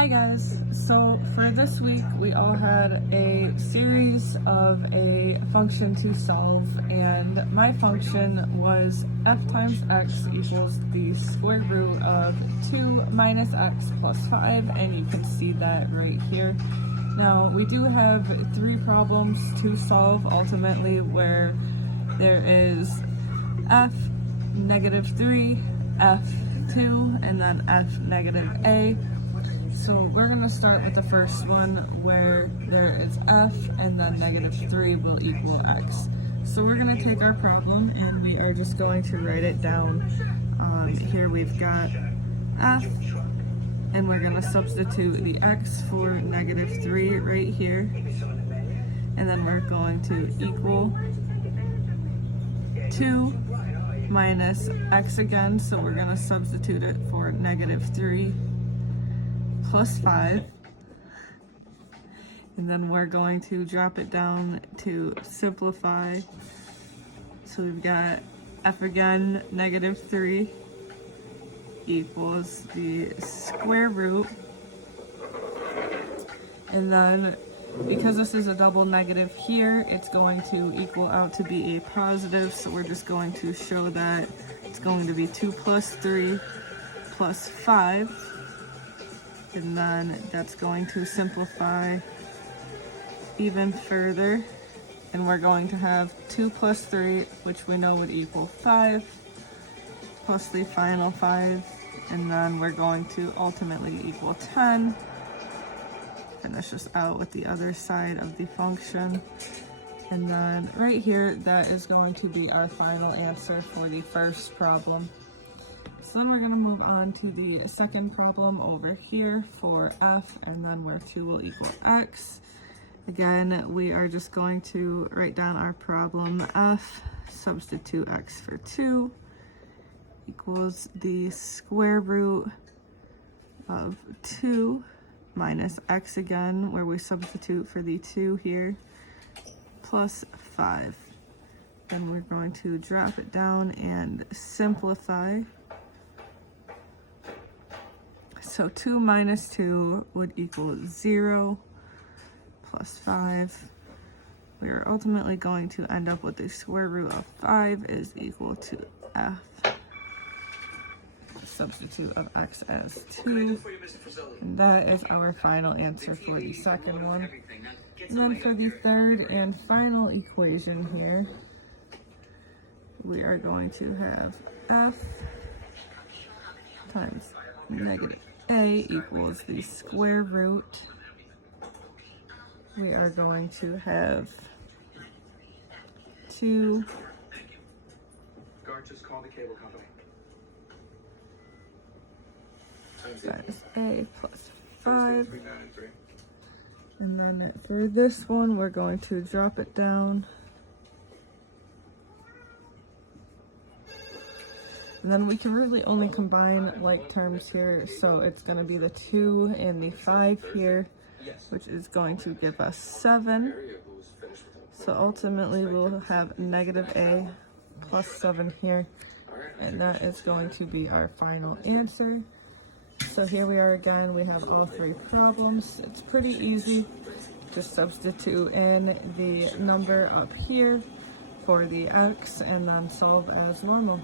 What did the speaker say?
Hi guys, so for this week we all had a series of a function to solve, and my function was f times x equals the square root of 2 minus x plus 5, and you can see that right here. Now we do have 3 problems to solve ultimately, where there is f negative 3, f 2, and then f negative a. So we're going to start with the first one where there is f and then negative 3 will equal x. So we're going to take our problem and we are just going to write it down. Here we've got f, and we're going to substitute the x for negative 3 right here. And then we're going to equal 2 minus x again, so we're going to substitute it for negative 3 plus 5, and then we're going to drop it down to simplify. So we've got f again, negative 3 equals the square root, and then because this is a double negative here, it's going to equal out to be a positive, so we're just going to show that it's going to be 2 plus 3 plus 5. And then that's going to simplify even further. And we're going to have 2 plus 3, which we know would equal 5, plus the final 5. And then we're going to ultimately equal 10. Finish this out with the other side of the function. And then right here, that is going to be our final answer for the first problem. So then we're going to move on to the second problem over here for f, and then where 2 will equal x. Again, we are just going to write down our problem f, substitute x for 2, equals the square root of 2 minus x again, where we substitute for the 2 here, plus 5. Then we're going to drop it down and simplify. So 2 minus 2 would equal 0, plus 5. We are ultimately going to end up with the square root of 5 is equal to f. Substitute of x as 2. And that is our final answer for the second one. And then for the third and final equation here, we are going to have f times negative a equals the square root. We are going to have 2 just call the cable company. minus a plus 5. And then for this one, we're going to drop it down. And then we can really only combine like terms here, so it's going to be the 2 and the 5 here, which is going to give us 7. So ultimately we'll have negative a plus 7 here, and that is going to be our final answer. So here we are again, we have all 3 problems. It's pretty easy. Just substitute in the number up here for the x and then solve as normal.